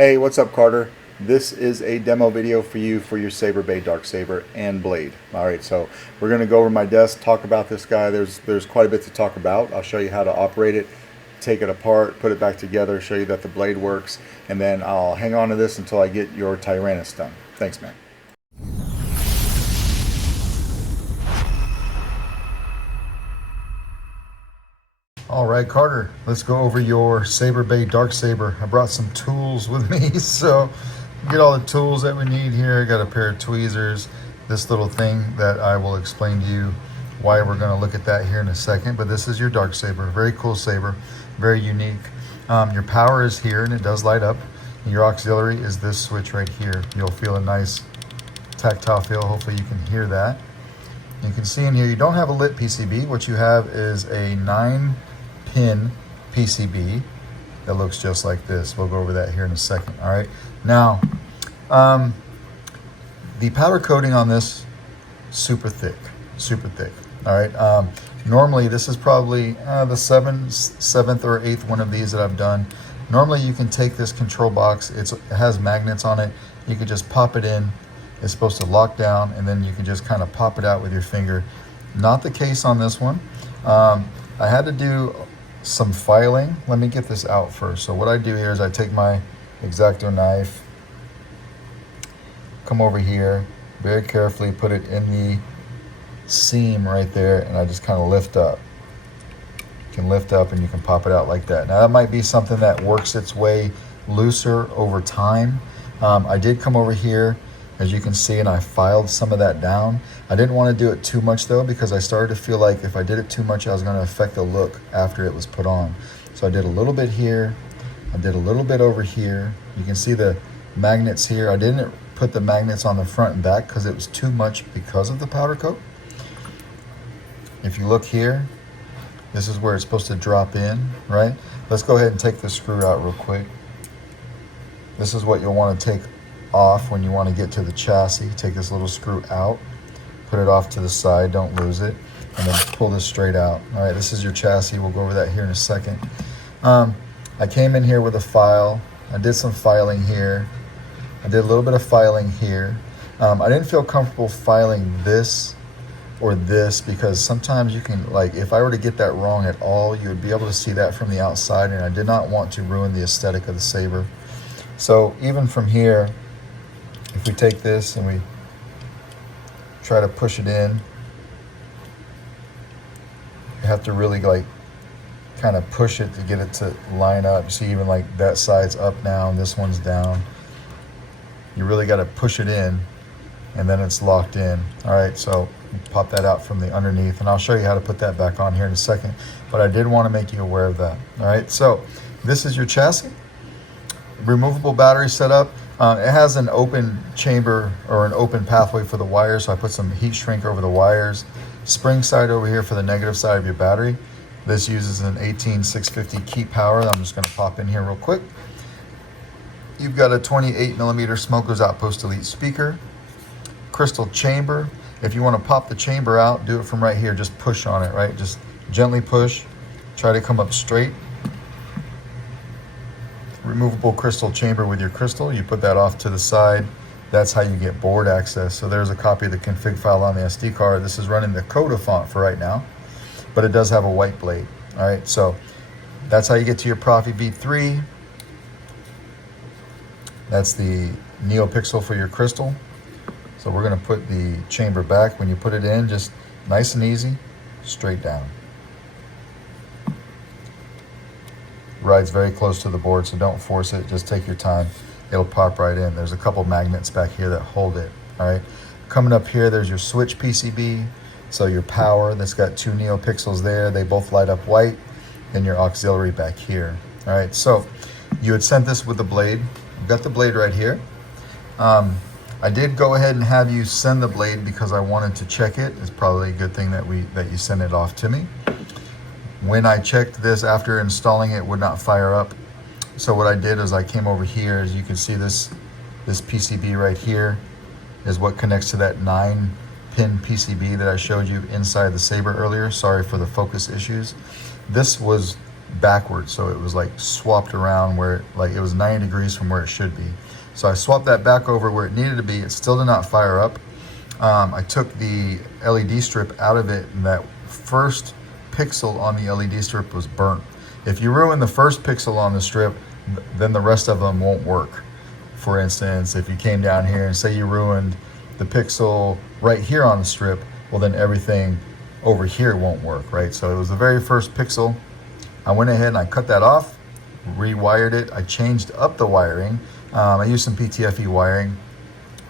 Hey, what's up, Carter? This is a demo video for you for your Saber Bay Darksaber and blade. All right, so we're going to go over my desk, talk about this guy. There's quite a bit to talk about. I'll show you how to operate it, take it apart, put it back together, show you that the blade works, and then I'll hang on to this until I get your Tyrannus done. Thanks, man. All right, Carter, let's go over your Saber Bay Darksaber. I brought some tools with me, so get all the tools that we need here. I got a pair of tweezers, this little thing that I will explain to you why we're going to look at that here in a second. But this is your Darksaber, very cool saber, very unique. Your power is here and it does light up. And your auxiliary is this switch right here. You'll feel a nice tactile feel. Hopefully you can hear that. You can see in here you don't have a lit PCB. What you have is a 9-pin PCB that looks just like this. We'll go over that here in a second. All right, now the powder coating on this super thick. All right, normally this is probably the seventh or eighth one of these that I've done. Normally you can take this control box, it has magnets on it, you could just pop it in. It's supposed to lock down, and then you can just kind of pop it out with your finger. Not the case on this one. I had to do some filing. Let me get this out first. So what I do here is I take my X-Acto knife, come over here, very carefully put it in the seam right there, and I just kind of lift up. You can lift up and you can pop it out like that. Now that might be something that works its way looser over time. I did come over here, as you can see, and I filed some of that down. I didn't want to do it too much though, because I started to feel like if I did it too much, I was going to affect the look after it was put on. So I did a little bit here. I did a little bit over here. You can see the magnets here. I didn't put the magnets on the front and back because it was too much because of the powder coat. If you look here, this is where it's supposed to drop in, right? Let's go ahead and take the screw out real quick. This is what you'll want to take off when you want to get to the chassis. Take this little screw out, put it off to the side, don't lose it, and then pull this straight out. All right, this is your chassis. We'll go over that here in a second. I came in here with a file. I did some filing here. I did a little bit of filing here. I didn't feel comfortable filing this or this because sometimes you can, like, if I were to get that wrong at all, you would be able to see that from the outside, and I did not want to ruin the aesthetic of the saber. So even from here, if we take this and we try to push it in, you have to really like kind of push it to get it to line up. You see, even like that side's up now and this one's down. You really got to push it in and then it's locked in. All right, so pop that out from the underneath, and I'll show you how to put that back on here in a second, but I did want to make you aware of that. All right, so this is your chassis. Removable battery setup. It has an open chamber or an open pathway for the wires, so I put some heat shrink over the wires. Spring side over here for the negative side of your battery. This uses an 18650 keep power. I'm just going to pop in here real quick. You've got a 28mm Smokers Outpost Elite speaker. Crystal chamber. If you want to pop the chamber out, do it from right here. Just push on it, right? Just gently push. Try to come up straight. Removable crystal chamber with your crystal. You put that off to the side. That's how you get board access. So there's a copy of the config file on the SD card. This is running the Coda font for right now, but it does have a white blade. All right, so that's how you get to your Proffie V3. That's the Neopixel for your crystal. So we're going to put the chamber back. When you put it in, just nice and easy, straight down. Rides very close to the board, so don't force it. Just take your time. It'll pop right in. There's a couple magnets back here that hold it. All right. Coming up here, there's your switch PCB. So your power, that's got two Neopixels there. They both light up white. Then your auxiliary back here. All right. So you had sent this with the blade. I've got the blade right here. I did go ahead and have you send the blade because I wanted to check it. It's probably a good thing that you send it off to me. When I checked this after installing it, would not fire up. So what I did is I came over here. As you can see, this PCB right here is what connects to that 9-pin PCB that I showed you inside the Saber earlier. Sorry for the focus issues. This was backwards, so it was like swapped around where like it was 90 degrees from where it should be. So I swapped that back over where it needed to be. It still did not fire up. I took the LED strip out of it, and that first pixel on the LED strip was burnt. If you ruin the first pixel on the strip, then the rest of them won't work. For instance, if you came down here and say you ruined the pixel right here on the strip, well then everything over here won't work, right? So it was the very first pixel. I went ahead and I cut that off, rewired it. I changed up the wiring. I used some PTFE wiring,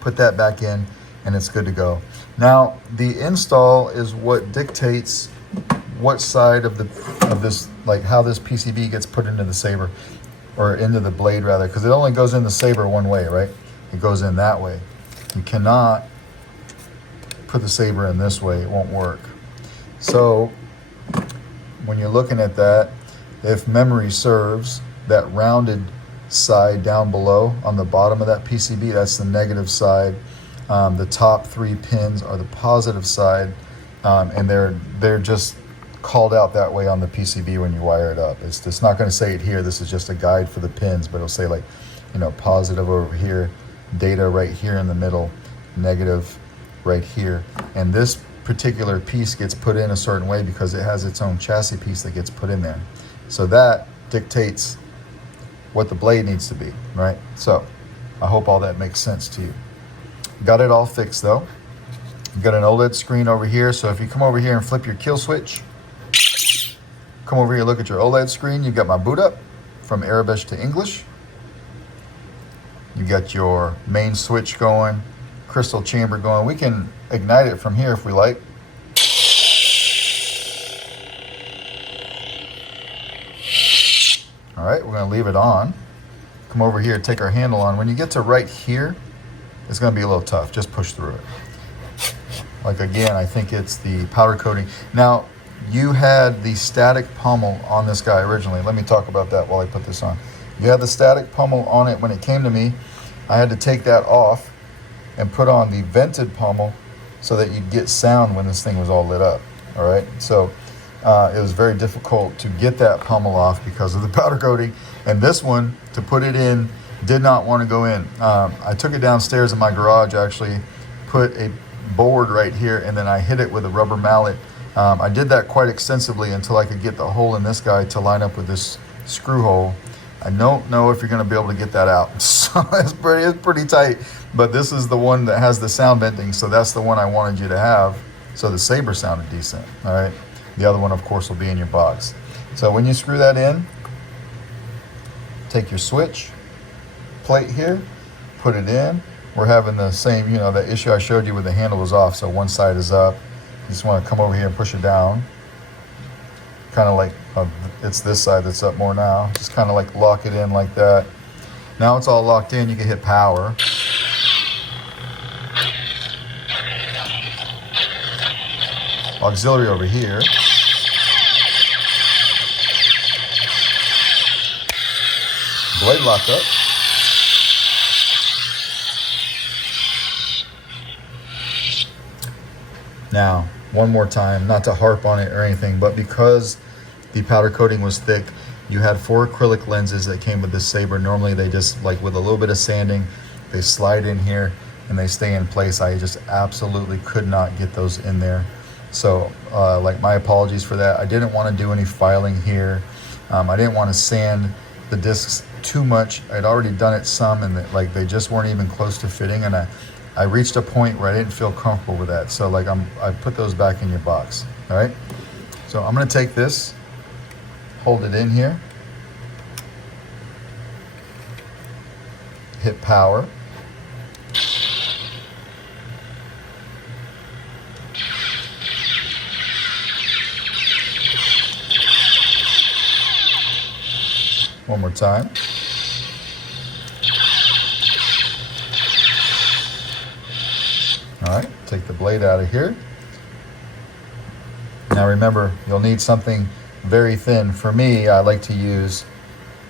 put that back in, and it's good to go. Now, the install is what dictates what side of this, like how this PCB gets put into the saber, or into the blade rather, because it only goes in the saber one way, right? It goes in that way. You cannot put the saber in this way, it won't work. So when you're looking at that, if memory serves, that rounded side down below on the bottom of that PCB, that's the negative side. The top 3 pins are the positive side, and they're just called out that way on the PCB when you wire it up. It's not going to say it here. This is just a guide for the pins, but it'll say, like, you know, positive over here, data right here in the middle, negative right here. And this particular piece gets put in a certain way because it has its own chassis piece that gets put in there. So that dictates what the blade needs to be, right? So I hope all that makes sense to you. Got it all fixed though. You got an OLED screen over here, so if you come over here and flip your kill switch, come over here, look at your OLED screen, you got my boot up from Arabic to English. You got your main switch going, crystal chamber going. We can ignite it from here if we like. All right, we're gonna leave it on. Come over here, take our handle on. When you get to right here, it's gonna be a little tough. Just push through it. Like again, I think it's the powder coating. Now, you had the static pommel on this guy originally. Let me talk about that while I put this on. You had the static pommel on it when it came to me. I had to take that off and put on the vented pommel so that you'd get sound when this thing was all lit up. All right, so it was very difficult to get that pommel off because of the powder coating. And this one, to put it in, did not want to go in. I took it downstairs in my garage, actually put a board right here, and then I hit it with a rubber mallet. I did that quite extensively until I could get the hole in this guy to line up with this screw hole. I don't know if you're going to be able to get that out. So it's pretty tight, but this is the one that has the sound venting, so that's the one I wanted you to have, so the Saber sounded decent. All right, the other one of course will be in your box. So when you screw that in, take your switch plate here, put it in. We're having the same, you know, that issue I showed you where the handle was off, so one side is up. You just want to come over here and push it down. Kind of like, it's this side that's up more now. Just kind of like lock it in like that. Now it's all locked in, you can hit power. Auxiliary over here. Blade locked up. Now, one more time, not to harp on it or anything, but because the powder coating was thick, you had 4 acrylic lenses that came with this Saber. Normally they just, like with a little bit of sanding, they slide in here and they stay in place. I just absolutely could not get those in there. So like, my apologies for that. I didn't want to do any filing here. I didn't want to sand the discs too much. I'd already done it some, and like they just weren't even close to fitting, and I reached a point where I didn't feel comfortable with that. So like, I put those back in your box. All right, so I'm going to take this, hold it in here, hit power. One more time. All right, take the blade out of here. Now remember, you'll need something very thin. For me, I like to use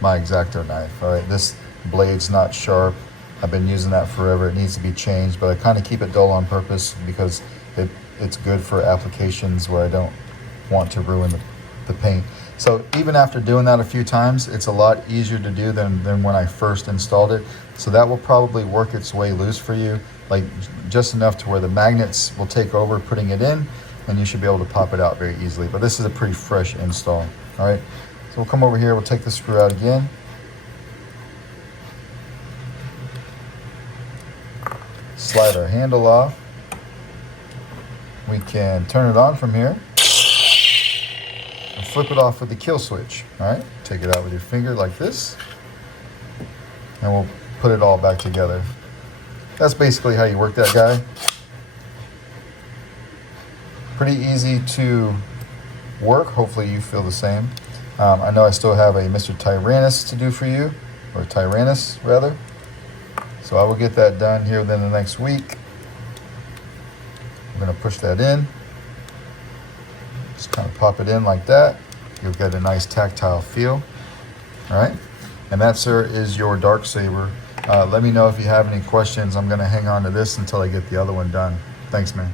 my X-Acto knife. All right, this blade's not sharp. I've been using that forever. It needs to be changed, but I kind of keep it dull on purpose because it's good for applications where I don't want to ruin the paint. So even after doing that a few times, it's a lot easier to do than when I first installed it. So that will probably work its way loose for you, like just enough to where the magnets will take over putting it in, and you should be able to pop it out very easily. But this is a pretty fresh install. All right, so we'll come over here, we'll take the screw out again. Slide our handle off. We can turn it on from here and flip it off with the kill switch. All right, take it out with your finger like this, and we'll put it all back together. That's basically how you work that guy. Pretty easy to work. Hopefully you feel the same. I know I still have a Mr. Tyrannus to do for you, or Tyrannus rather. So I will get that done here within the next week. I'm going to push that in. Just kind of pop it in like that. You'll get a nice tactile feel. All right. And that, sir, is your Darksaber. Let me know if you have any questions. I'm going to hang on to this until I get the other one done. Thanks, man.